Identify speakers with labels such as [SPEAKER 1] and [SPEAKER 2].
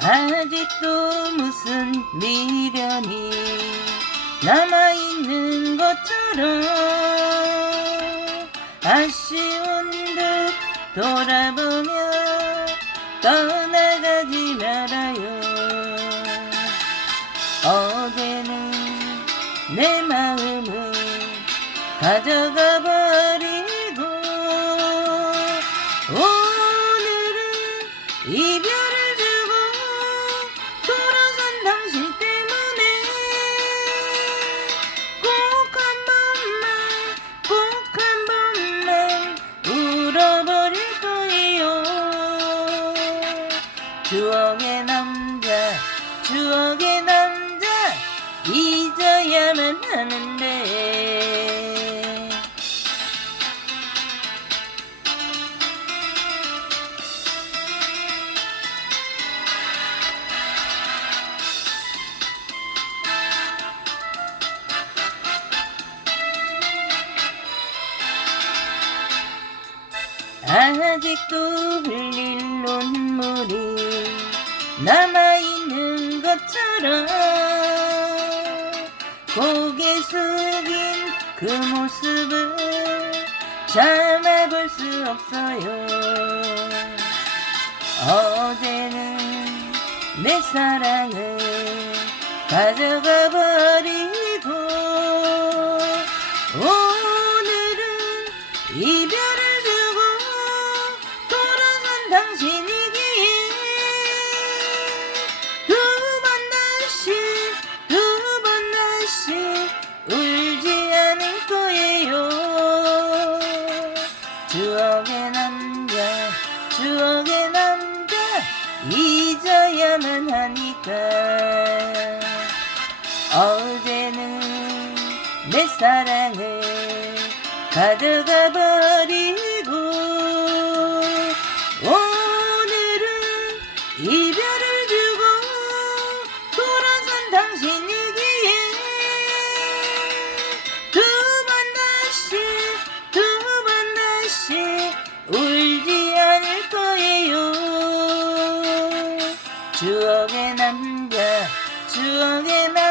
[SPEAKER 1] 아직도 무슨 미련이 남아있는 것처럼 아쉬운 듯 돌아보며 떠나가지 말아요. 어제는 내 마음을 가져가 버리고 오늘은 이별 추억의 남자 추억의 남자 잊어야만 하는데. 아직도 흘릴 눈물이 남아있는 것처럼 고개 숙인 그 모습을 참아볼 수 없어요. 어제는 내 사랑을 가져가 버리 추억의 남자 잊어야만 하니까. 어제는 내 사랑을 가져가 버리고 오늘은 이별을 주고 돌아선 당신이 少年呐。